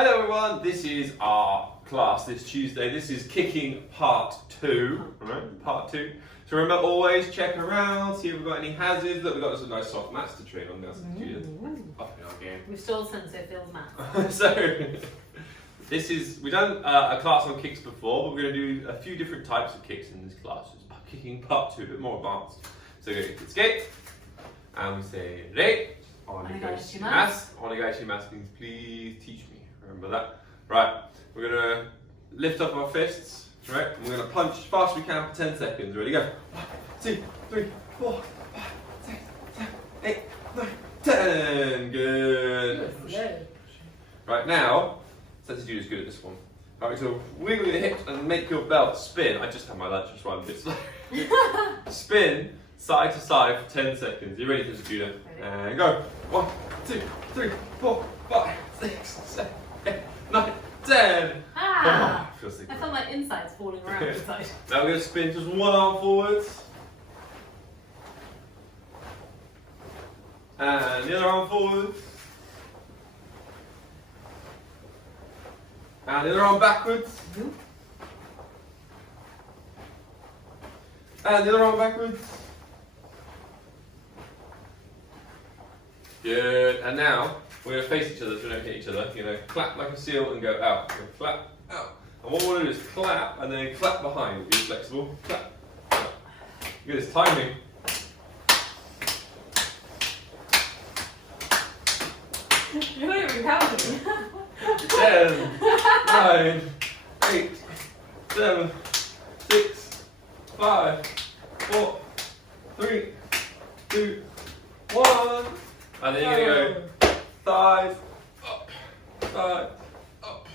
Hello everyone, this is our class this Tuesday. This is kicking part 2, right? Part 2. So remember, always check around, see if we've got any hazards. Look, we've got some nice soft mats to train on. That's We've still Sensei Phil's mats. So, we've done a class on kicks before, but we're going to do a few different types of kicks in this class. It's kicking part 2, a bit more advanced. So we're going to skate, and we say re. Onegaishimasu. Onegaishimasu means please teach me. Remember that? Right, we're going to lift up our fists, right? And we're going to punch as fast as we can for 10 seconds. Ready, go. 1, 2, 3, 4, 5, 6, 7, 8, 9, 10. Good. Right, now, Sensei Judo's good at this one. Right, so wiggle your hips and make your belt spin. I just had my lunch, that's why I'm a bit slow. Spin side to side for 10 seconds. You ready for this, Judo? And go. 1, 2, 3, 4, 5, 6, 7, 8, 9, 10. Ah! Oh, feels sick. I felt my insides falling around inside. Now we're going to spin just one arm forwards. And the other arm forwards. And the other arm backwards. And the other arm backwards. Good. And now we're going to face each other so we don't hit each other. You know, clap like a seal and go out. So clap, out. And what we want to do is clap and then clap behind. Be flexible. Clap, out. Look at this timing. You're not even counting. 10, 9, 8, 7, 6, 5, 4, 3, 2, 1. And then you're going to go thighs, up, thighs, up.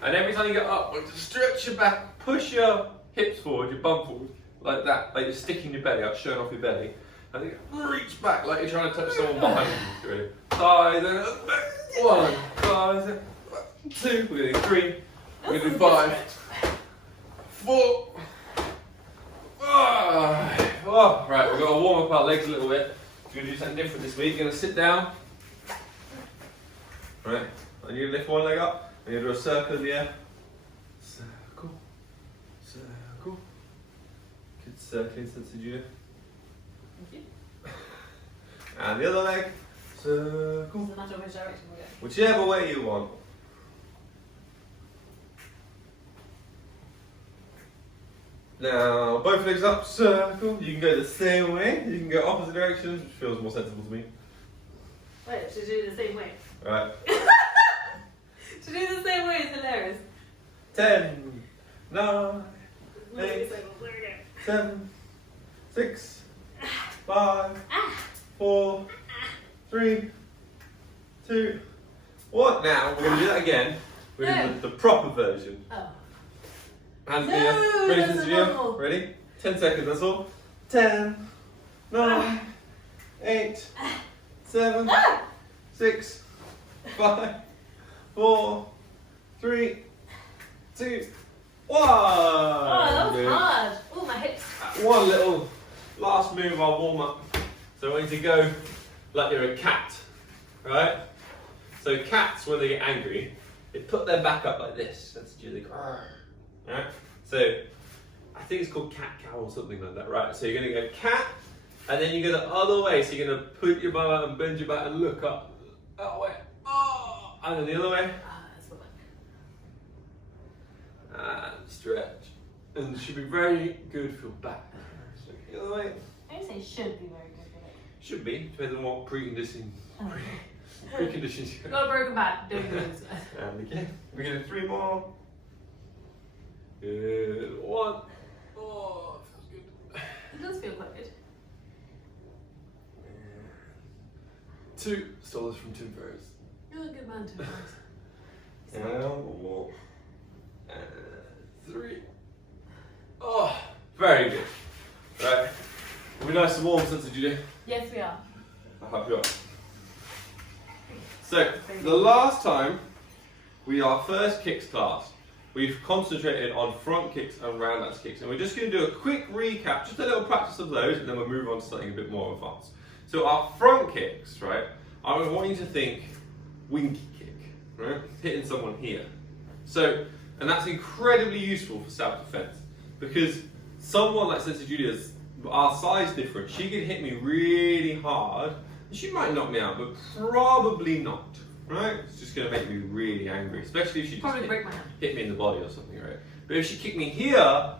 And every time you get up, just stretch your back, push your hips forward, your bum forward, like that, like you're sticking your belly out, showing off your belly. And then you reach back like you're trying to touch someone behind you. Ready? Thighs, and back. 1, thighs, 2, we're going to do 3, we're going to do 5, 4, 5. Oh, right, we've got to warm up our legs a little bit. We're going to do something different this week. You're going to sit down. Right, and you lift one leg up, and you do a circle in the air. Circle, circle. Good circling, Sensei Judo. Thank you. And the other leg. Circle. Doesn't matter which direction we go. Whichever way you want. Now, both legs up, circle. You can go the same way, you can go opposite directions, which feels more sensible to me. Wait, should do the same way. Right. To do the same way is hilarious. 10, 9, 8, 7, 6, 5, 4, 3, 2, 1. Now, we're going to do that again. We're going to do the proper version. Oh. Hands in No, the air. Ready, that's Sensei Judo? normal. Ready? 10 seconds, that's all. 10, 9, 8, 7, 6, 5, 4, 3, 2, 1. Oh, that was Good. hard. Oh, my hips. One little last move, I'll warm up. So I want you to go like you're a cat, right? So cats, when they get angry, they put their back up like this. That's usually right? So I think it's called cat cow or something like that, right? So you're gonna go cat, and then you go the other way. So you're gonna put your bum out and bend your back and look up that way. Oh, and then the other way. That's the one. And stretch. And it should be very good for your back. So the other way. I would say should be very good for it. Should be, depends on what preconditions Oh. preconditions you Got a broken back, don't do this. And again, we're gonna do 3 more. Good. 1. Oh, feels good. It does feel quite good. 2. Stole this from Tim Ferriss. You're a good man, Tim. And 1 more. And 3. Oh, very good. Right. We'll be nice and warm, Sensei Judo. Yes, we are. I hope you are. So, the last time our first kicks class, we've concentrated on front kicks and roundhouse kicks, and we're just going to do a quick recap, just a little practice of those, and then we'll move on to something a bit more advanced. So our front kicks, right, I want you to think winky kick, right? Hitting someone here. So, and that's incredibly useful for self-defense because someone like Sensei Julia's, our size difference, she could hit me really hard. She might knock me out, but probably not, right? It's just going to make me really angry, especially if she just hit me in the body or something, right? But if she kicked me here,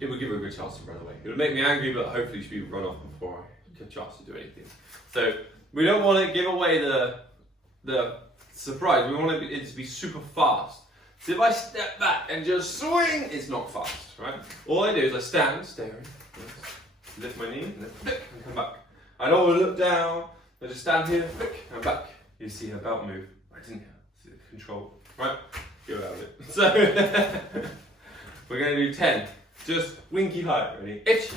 it would give her a good chance to run away. It would make me angry, but hopefully she would run off before I get a chance to do anything. So we don't want to give away the surprise. We want it to be super fast. So if I step back and just swing, it's not fast, right? All I do is I stand, staring, lift my knee, and then flick, and come back. I don't want to look down. I just stand here, flick, and back. You see her belt move. I didn't see the control, right? Go out of it. So we're going to do 10. Just winky height, ready? Itch.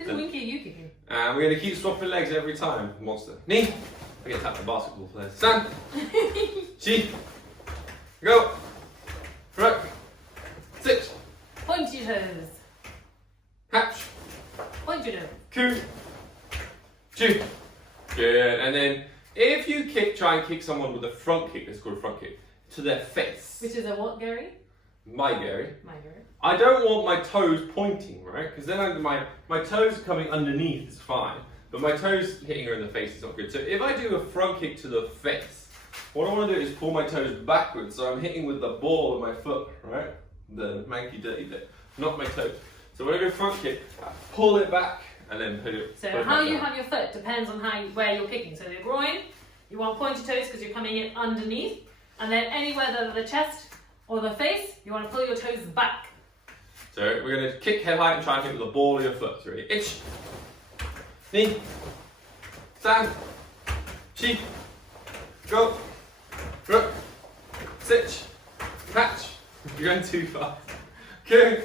Is winky you kicking? And we're going to keep swapping legs every time. Monster. Knee. I get tapped by basketball players. Stand. Chi. Go. Rook. Sit. Point your toes. Hatch. Point your toes. Coo. Chew. Good. And then if you try and kick someone with a front kick, that's called a front kick, to their face. Which is a what, Gary? My Gary. My Gary. I don't want my toes pointing, right? Because then my toes coming underneath is fine, but my toes hitting her in the face is not good. So if I do a front kick to the face, what I want to do is pull my toes backwards, so I'm hitting with the ball of my foot, right? The manky dirty bit, not my toes. So when I go front kick, I pull it back and then put it. So how you have your foot depends on where you're kicking. So the groin, you want pointy toes because you're coming in underneath, and then anywhere that the chest or the face, you want to pull your toes back. So we're going to kick head height and try and hit with the ball of your foot. So ready? Itch. Knee. Stand. Chi. Go. Rook. Sit. Catch. You're going too fast. Coo.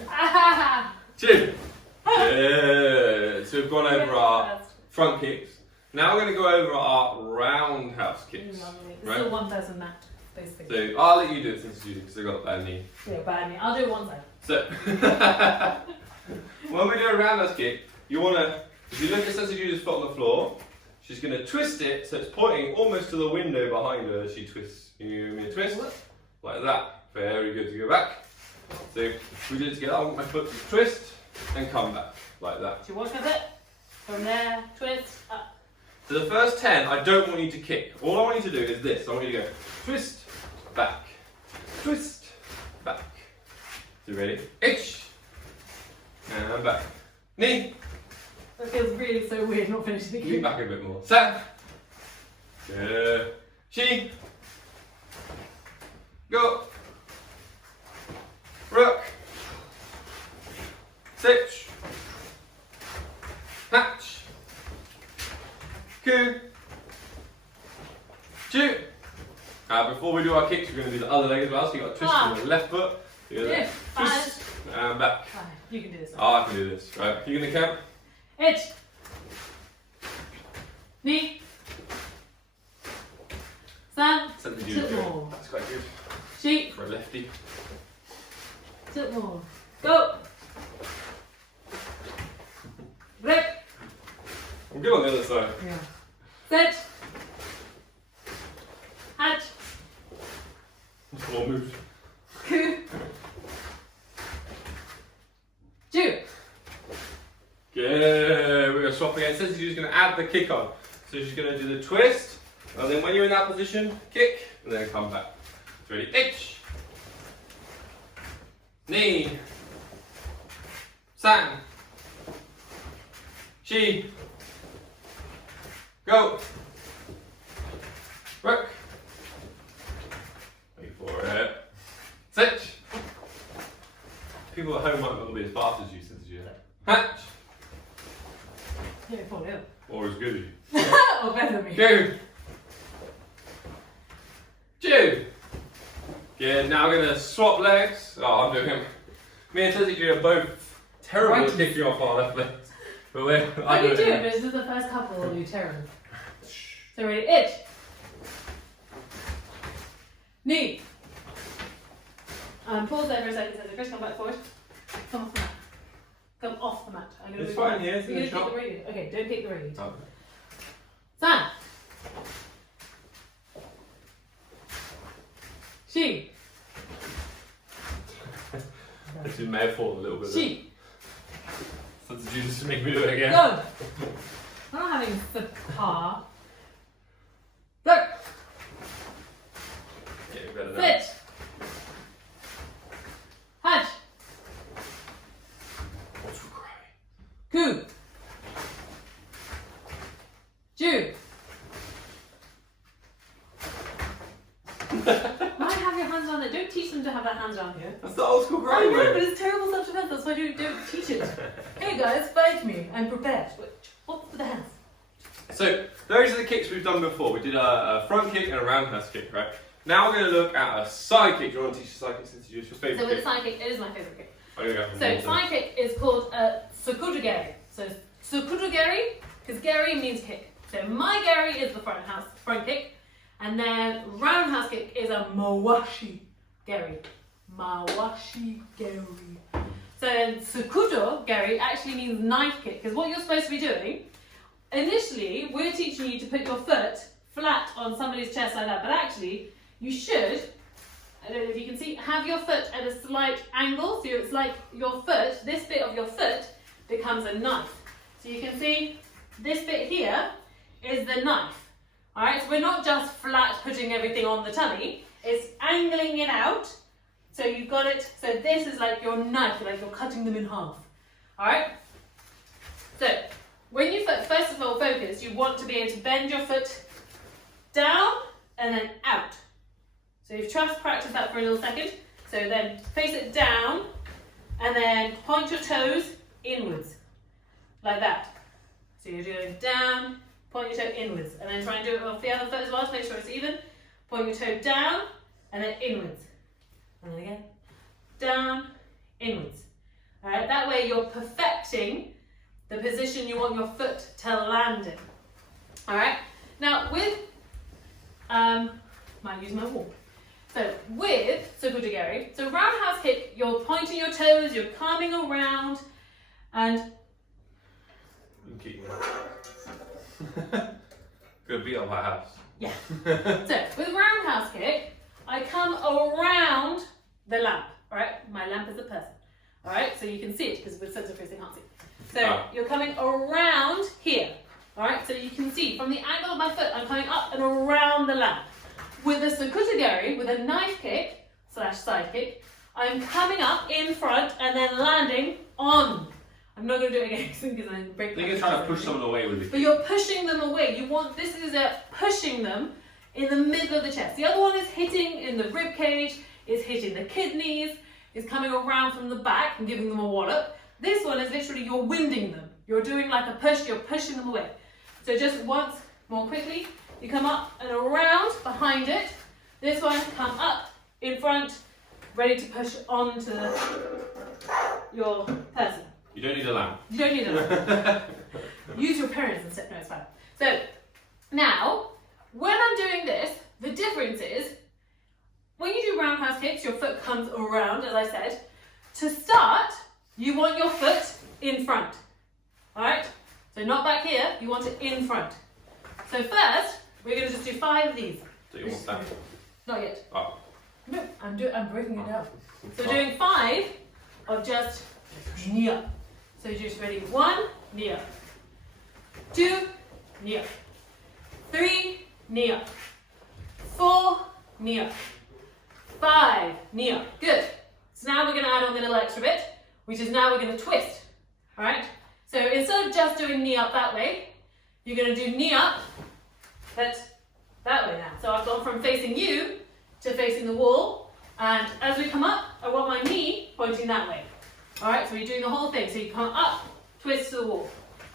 Chin. Good. So we've gone over our front kicks. Now we're going to go over our roundhouse kicks. Right? Still one person that. So I'll let you do it since you because I got a bad knee. Yeah, bad knee. I'll do one side. So when we do a roundhouse kick, you want to, if you look at Sensei Julia's foot on the floor, she's going to twist it so it's pointing almost to the window behind her as she twists. Can you give me a twist? Like that. Very good. To go back. So if we do it together, I want my foot to twist and come back like that. So you watch with it. From there, twist, up. So the first 10, I don't want you to kick. All I want you to do is this. I want you to go twist, back, twist, back. So you ready? Itch. And back. Knee. That feels really so weird not finishing the Lean kick. back a bit more. Sat. Good. Chi. Go. Rook. Sit. Hatch. Coo. Chew. Before we do our kicks, we're going to do the other leg as well. So you've got a twist on the left foot. Yeah, twist. And back. Fine. You can do this. Oh, I can do this. Right. You going to count? Itch. Knee. Stand. Something to Sit do. more. That's quite good. Sheep. For a lefty. Sit more. Go. Rip. I'm good on the other side. Yeah. Sit. Hatch. All moved. Coo. Chew. Good. We're going to swap again. Since she's going to add the kick on. So she's going to do the twist. And then when you're in that position, kick. And then come back. So ready? Itch. Knee. Sang. Chi. Go. Rook. Wait for it. Sit. People at home might not be as fast as you since you hatch. Yeah, fall ill. Or as good as you. Or better than me. Go. Chew. Good. Now we're going to swap legs. Oh, I'm doing him. Me and Sensei Julia are both terrible at kicking off our left legs. But we're. I can do it, but this is the first couple of you terrible. So ready? Itch. Knee. Pause there for a second. So Chris, come back forward. Come off the mat. Come off the mat. I'm gonna It's move fine, on. yeah, it's You're in the gonna shot. kick the radio. Okay, don't kick the radio. Oh. Stand. She. This may have fallen a little bit. She. So did you just make me do it again? Go. I'm not having the car. Look. Yeah, better now. Sit. Hutch. What's for crying? Coo. Jew. Why have your hands down there? Don't teach them to have their hands down here. That's the old school I crying know, way. but it's terrible self-defense. That's why I don't teach it. Hey guys, fight me. I'm prepared. What's with the hands? So those are the kicks we've done before. We did a front kick and a roundhouse kick, right? Now we're going to look at a side kick. Do you want to teach the side kick since it's your favourite So with kick? the side kick, it is my favourite kick. I'm going to go for So more side kick is called Sukudagari. So Sukudagari, because Gary means kick. So my Gary is the front kick, and then roundhouse kick is a Mawashi Gary. Mawashi Gary. So Sukudo Gary actually means knife kick, because what you're supposed to be doing, initially we're teaching you to put your foot flat on somebody's chest like that, but actually you should, I don't know if you can see, have your foot at a slight angle, so it's like your foot, this bit of your foot becomes a knife. So you can see this bit here is the knife. Alright, so we're not just flat putting everything on the tummy, it's angling it out. So you've got it, so this is like your knife, like you're cutting them in half. Alright? So, when you first of all focus, you want to be able to bend your foot down and then out. So you've just practiced that for a little second. So then face it down and then point your toes inwards, like that. So you're doing down, point your toe inwards, and then try and do it off the other foot as well to make sure it's even. Point your toe down and then inwards. And then again, down, inwards. Alright, that way you're perfecting the position you want your foot to land in. Alright, now with, might use my wall. So with Sukudagari, so roundhouse kick, you're pointing your toes, you're coming around, and You keep me. Gonna beat up my house. yeah. So with roundhouse kick, I come around the lamp. Alright, my lamp is a person. Alright, so you can see it because with sensor face they can't see. So you're coming around here. Alright, so you can see from the angle of my foot, I'm coming up and around the lamp. With the Sukudagari, with a knife kick / side kick, I'm coming up in front and then landing on. I'm not going to do it again because I'm breaking. I think you're trying to push someone away with it. But you're pushing them away. You want, this is a pushing them in the middle of the chest. The other one is hitting in the rib cage, is hitting the kidneys, is coming around from the back and giving them a wallop. This one is literally you're winding them. You're doing like a push, you're pushing them away. So just once more quickly, you come up and around behind it. This one, come up in front, ready to push onto your person. You don't need a lamp. You don't need a Use your parents instead. No, it's fine. So now, when I'm doing this, the difference is when you do roundhouse kicks, your foot comes around, as I said. To start, you want your foot in front. Alright? So not back here, you want it in front. So first, we're going to just do 5 of these. So you want that? Not yet. Oh. No, I'm breaking it down. So doing 5 of just knee up. So you're just ready. 1, knee up. 2, knee up. 3, knee up. 4, knee up. 5, knee up. Good. So now we're going to add on the little extra bit, which is now we're going to twist. Alright? So instead of just doing knee up that way, you're going to do knee up, but that way now. So I've gone from facing you to facing the wall, and as we come up, I want my knee pointing that way. Alright, so you're doing the whole thing. So you come up, twist to the wall,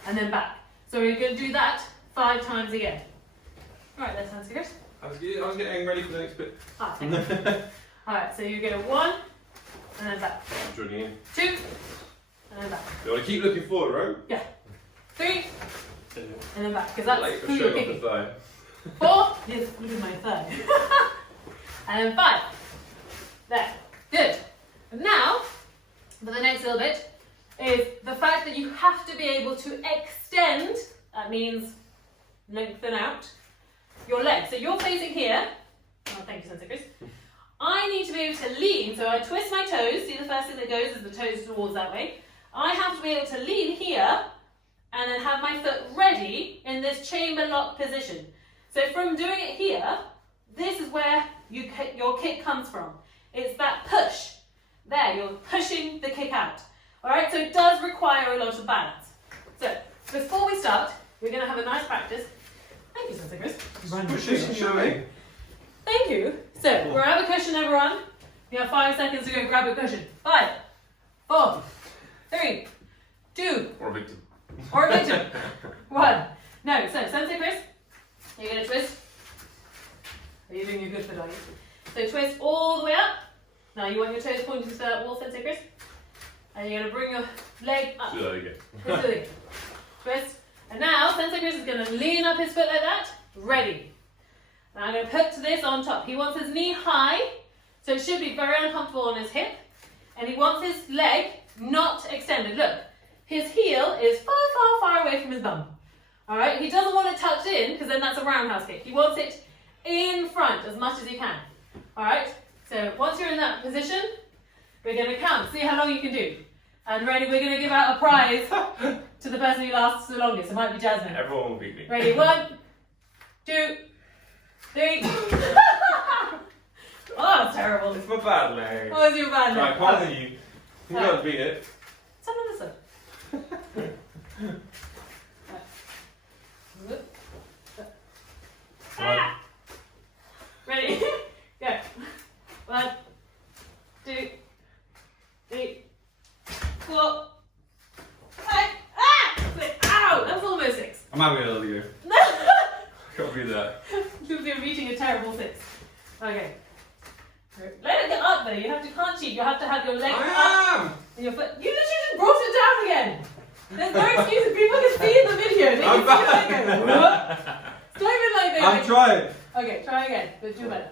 and then back. So we're going to do that 5 times again. Alright, that sounds good. I was getting ready for the next bit. Ah, thank you. Alright, so you go 1, and then back. I'm drilling in. 2, and then back. You want to keep looking forward, right? Yeah. 3, and then back, because that's Like who you're showing off kicking. the thigh. 4, yes, look at my thigh. And then 5. There. Good. And now, for the next little bit, is the fact that you have to be able to extend, that means lengthen out, your legs. So you're facing here. Oh, thank you, Sensei Chris. I'm be able to lean. So I twist my toes. See, the first thing that goes is the toes towards that way. I have to be able to lean here and then have my foot ready in this chamber lock position. So from doing it here, this is where your kick comes from. It's that push. There, you're pushing the kick out. All right, so it does require a lot of balance. So before we start, we're going to have a nice practice. Thank you, Sensei Chris. Thank you. So grab a cushion, everyone. You have 5 seconds to go grab a cushion. 5, 4, 3, 2, Or a victim. or a victim. 1. No, so Sensei Chris, you're going to twist. Are you doing your good foot, are you? So twist all the way up. Now you want your toes pointing to that wall, Sensei Chris. And you're going to bring your leg up. Do that again. Let's do it. Twist. And now Sensei Chris is going to lean up his foot like that. Ready. And I'm going to put this on top. He wants his knee high, so it should be very uncomfortable on his hip. And he wants his leg not extended. Look, his heel is far, far, far away from his bum. All right, he doesn't want it tucked in because then that's a roundhouse kick. He wants it in front as much as he can. All right, so once you're in that position, we're going to count. See how long you can do. And ready, we're going to give out a prize to the person who lasts the longest. It might be Jasmine. Everyone will beat me. Ready, 1, 2, 3. Oh, that's terrible. It's my bad leg. Oh, it's your bad Right, leg. pardon you. You gotta beat it. Some of this. Right. Ready? Go. 1, 2, 3, 4, 5. Ah! 6. Ow! That was almost 6. I'm having another go. Can't do that. You're reaching a terrible 6. Okay. Let it get up there. You can't cheat. You have to have your leg up I am! and your foot. You literally just brought it down again. There's no excuses. People can see in the video. They I'm can see it like back! It's not even like I'm trying! Okay, try again. But do better.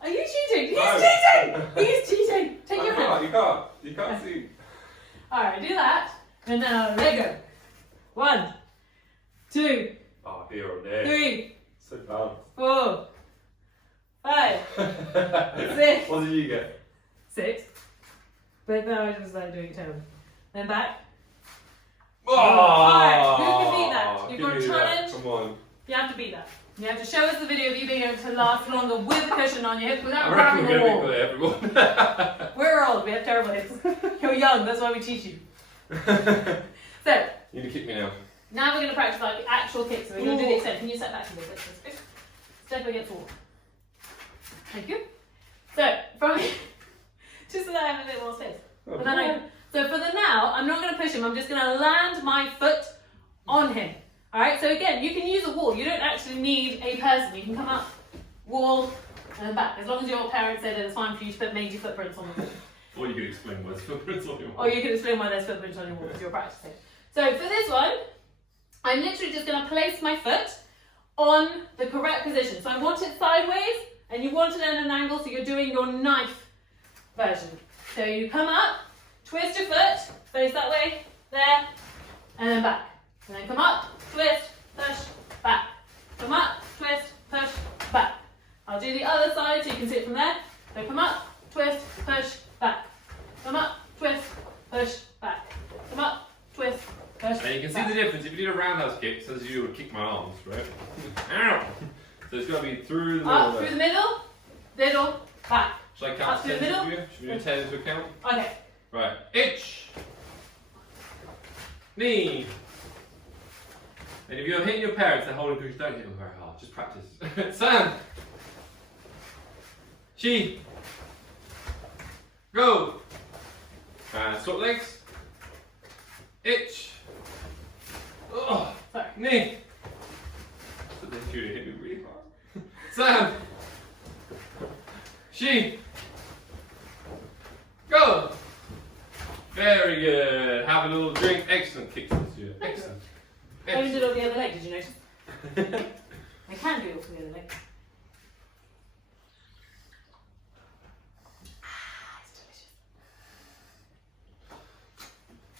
Are you cheating? He's No. cheating! He's cheating! Take your hand. You can't see. Alright, do that. And now let go. 1, 2, Oh, here or there. 3, So bad. 4, 5, 6. What did you get? 6. But now I just like doing it terrible. Then back. Oh! Alright, who can beat that? You've Give got a me challenge. that. Come on. You have to beat that. You have to show us the video of you being able to last longer with the cushion on your hip without I reckon grabbing we're the gonna wall. beat everyone. We're old, we have terrible hips. You're young, that's why we teach you. So, You need to kick me now. now we're going to practice like the actual kicks. So we're going to do the extent. Can you step back a bit? Step against the wall. Thank you. So, from just so that I have a little more space. Oh, But then so for the now, I'm not going to push him. I'm just going to land my foot on him. All right. So again, you can use a wall. You don't actually need a person. You can come up, wall, and back. As long as your parents say that it's fine for you to put major footprints on the wall. Or you could explain what's footprints on your wall. Or you can explain why there's footprints on your wall because you're practicing. So for this one, I'm literally just going to place my foot on the correct position. So I want it sideways, and you want it at an angle, so you're doing your knife version. So you come up, twist your foot, face that way, there, and then back. And then come up, twist, push, back. Come up, twist, push, back. I'll do the other side so you can see it from there. So come up, twist, push, back. Come up, twist, push, back. Come up, twist, push, And you can see back. the difference. If you did a roundhouse kick, it says you would kick my arms, right? Ow! So it's got to be through the middle. Up through the middle, back. Should I Up count through the 10 middle. for you? Should we do 10 into account? Okay. Right. Itch. Knee. And if you're hitting your parents, they're holding push, don't hit them very hard. Just practice. Sam. She. Go. And swap legs. Itch. Oh. Sorry. Knee. So then Julia hit me really hard. Sam. She. Go. Very good. Have a little drink. Excellent kicks this year. Excellent. I even did it on the other leg, did you notice? I can do it on the other leg. It's delicious.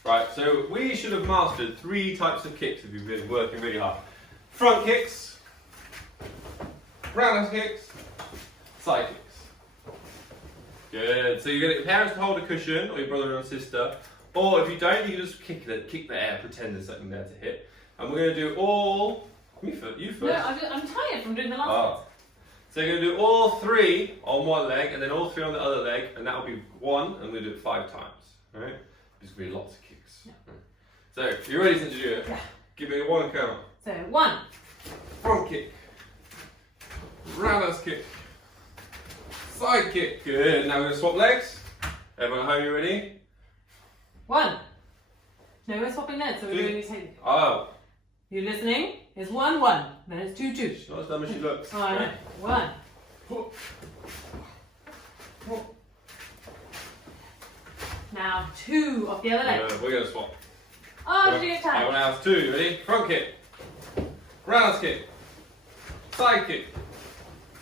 Right, so we should have mastered 3 types of kicks if you've been working really hard. Front kicks, roundhouse kicks, side kicks. Good. So you're gonna get your parents to hold a cushion, or your brother or sister, or if you don't, you can just kick the air, pretend there's something there to hit. And we're gonna do all. You first. No, I'm tired from doing the last Oh. So you're going to do all 3 on one leg and then all 3 on the other leg, and that'll be 1, and we'll do it 5 times. Alright? There's going to be lots of kicks. Yeah. Right. So, you ready to do it? Yeah. Give me 1 count. So 1, Front kick. Roundhouse kick. Side kick. Good. Now we're going to swap legs. Everyone at home, you ready? 1. No, we're swapping legs, so we're 2. doing these things. Oh. You listening? It's 1, 1. Then it's 2, 2. She's not as dumb as she looks. Oh, I know. 1. Now 2 off the other leg. We're going to swap. Oh, did you get I tired? want to have 2. Ready? Front kick. Roundhouse kick. Side kick.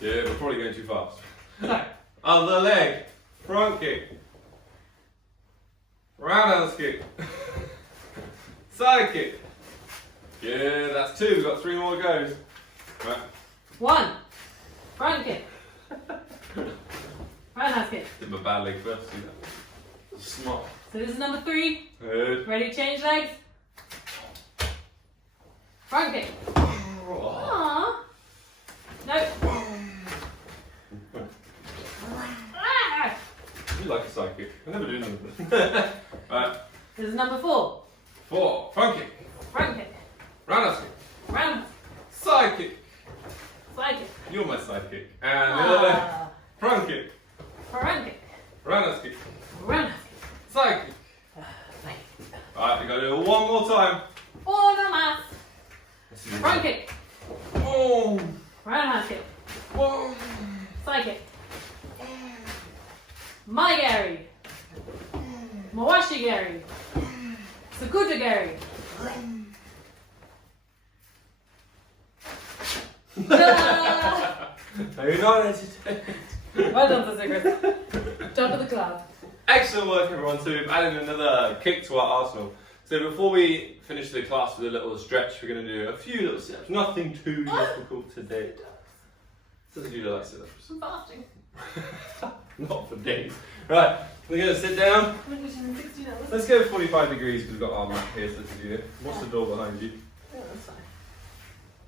Yeah, we're probably going too fast. Sorry. Other leg. Front kick. Roundhouse kick. Side kick. Yeah, that's 2. We've got 3 more goes. Right. 1. Front kick. Roundhouse kick. Did my bad leg first. See that? Smart. So this is number 3. Good. Ready to change legs? Front kick. Aww. No. Ah! You like a side kick. I never do them. Right. This is number 4. 4. Front kick. Front kick. Roundhouse kick. Round. Side kick. Side kick. You're my side kick. And the other leg. Ah. Front kick. Front kick. Roundhouse kick. Roundhouse Side kick. kick. Alright, we gotta do it 1 more time. Order mass. Front kick. Oh. Roundhouse kick. Oh. Side kick. My Gary. Mawashi Gary. Sakuta Gary. Are you not agitated? Well done, the secret. Top of the club. Excellent work, everyone. So we've added another kick to our arsenal. So before we finish the class with a little stretch, we're going to do a few little sit-ups. Nothing too difficult today. Doesn't do like sit-ups. I'm fasting. Not for days. Right, we're going to sit down. I'm going to 16 hours. Let's go 45 degrees because we've got our mat here, so let's do it. What's the door behind you? Yeah, that's fine.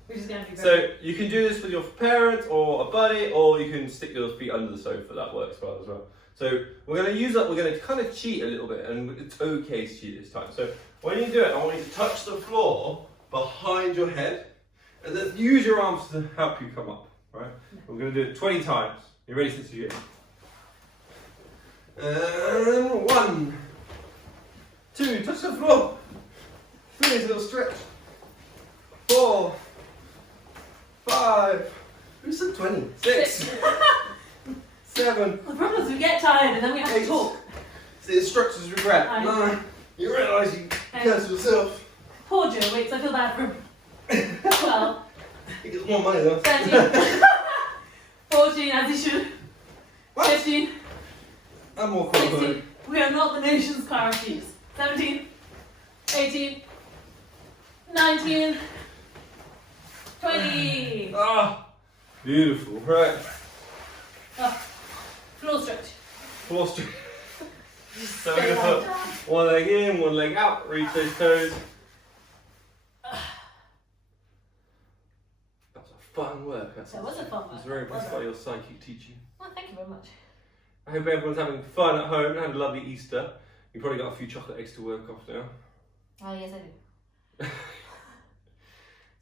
We're just going to do So you can do this with your parents or a buddy, or you can stick your feet under the sofa. That works well as well. So we're going to kind of cheat a little bit, and it's okay to cheat this time. So when you do it, I want you to touch the floor behind your head, and then use your arms to help you come up. Right? We're going to do it 20 times. You ready to do it? And 1, 2, touch the floor. 3, a little stretch. 4, 5. Who said 20? 6, 7. The problem is we get tired and then we have to 8. talk. See, instructors regret. I know. 9. You realise you curse yourself. Poor Joe waits, I feel bad for him. 12, He gets more money though. 13, 14, as he should. What? 15, I'm more qualified. 16. We are not the nation's car thieves. 17, 18, 19, 20. Ah, beautiful. Right. Oh, floor stretch. Floor stretch. So we're going to put one leg in, one leg out, reach those toes. That's a fun work. That was a fun I was work. very impressed by your psychic teaching. Well, thank you very much. I hope everyone's having fun at home and had a lovely Easter. You've probably got a few chocolate eggs to work off now. Oh, yes, I do.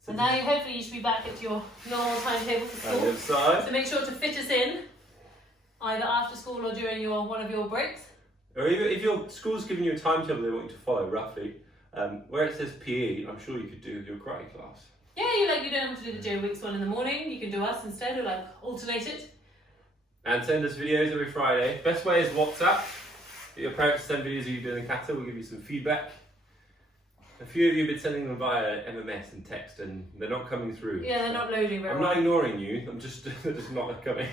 So now hopefully you should be back at your normal timetable for And the school. other side. So make sure to fit us in, either after school or during one of your breaks. Or even if your school's giving you a timetable they want you to follow roughly, where it says PE, I'm sure you could do your karate class. Yeah, you don't have to do the Joe Wicks one in the morning. You can do us instead, or like alternate it. And send us videos every Friday. Best way is WhatsApp. Get your parents to send videos of you doing the kata, we'll give you some feedback. A few of you have been sending them via MMS and text and they're not coming through. Yeah, they're not loading very I'm well. not ignoring you, I'm just, they're just not coming.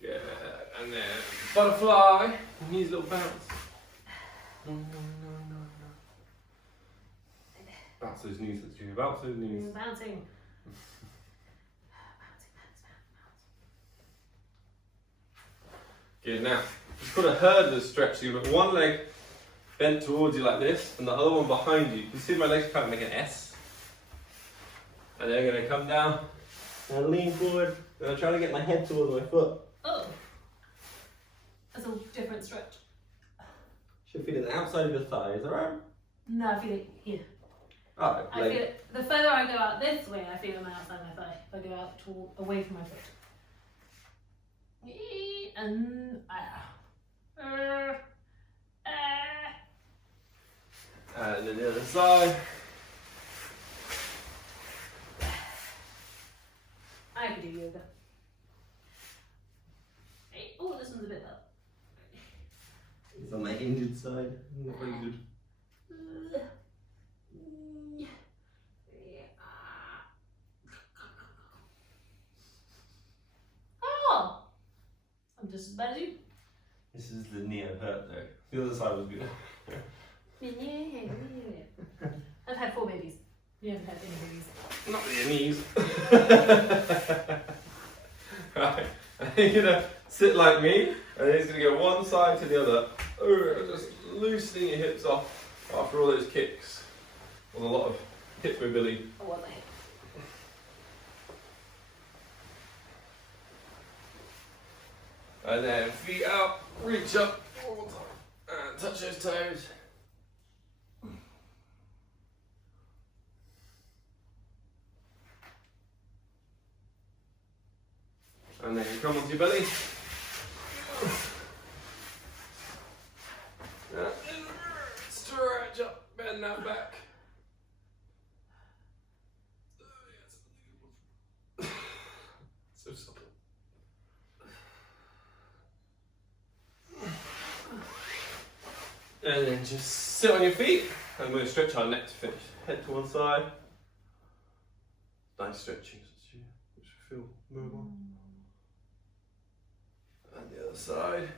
Good, and then butterfly, knees little bounce. No. Bounce those knees, that's you. Bounce those knees. Bouncing. Good, now, it's called a hurdler stretch. So you've got one leg bent towards you like this, and the other one behind you. You see my legs kind of make an S? And they're going to come down and lean forward, and I'm trying to get my head towards my foot. Oh. That's a different stretch. Should feel it the outside of your thigh, is that right? No, I feel it here. Alright, I feel it, the further I go out this way, I feel it on my outside of my thigh. If I go out away from my foot. And and then the other side. I can do yoga. Hey, oh, this one's a bit up. It's on the injured side. Not very good. Oh! I'm just as bad as you. This is the neo hurt though. The other side was good. I've had 4 babies. You haven't had any babies. Not with your knees. Right. You're gonna sit like me, and then it's gonna go one side to the other. Just loosening your hips off after all those kicks. With a lot of hip mobility. Oh, what the heck? And then feet out, reach up, and touch those toes. And then you come onto your belly. Stretch up, bend that back. So supple. And then just sit on your feet. And we're going to stretch our neck to finish. Head to one side. Nice stretching. Which feel mobile. And the other side.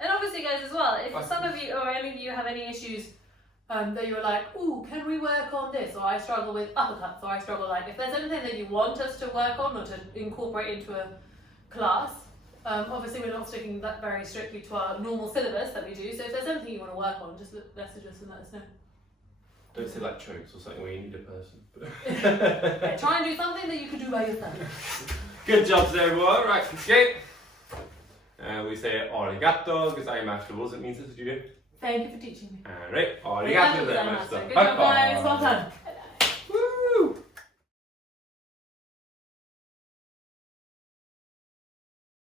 And obviously, guys, as well, if some of you or any of you have any issues that you're like, ooh, can we work on this? Or I struggle with uppercuts, or I struggle like, if there's anything that you want us to work on or to incorporate into a class, obviously we're not sticking that very strictly to our normal syllabus that we do. So if there's anything you want to work on, just message us and let us know. Don't say like chokes or something where you need a person. Yeah, try and do something that you can do by yourself. Good job there, everyone. Right, escape. And we say arigato, gozaimasu. What does it mean, Sister Julia? Thank you for teaching me. Alright, arigato Good gozaimasu. job, guys. Well done.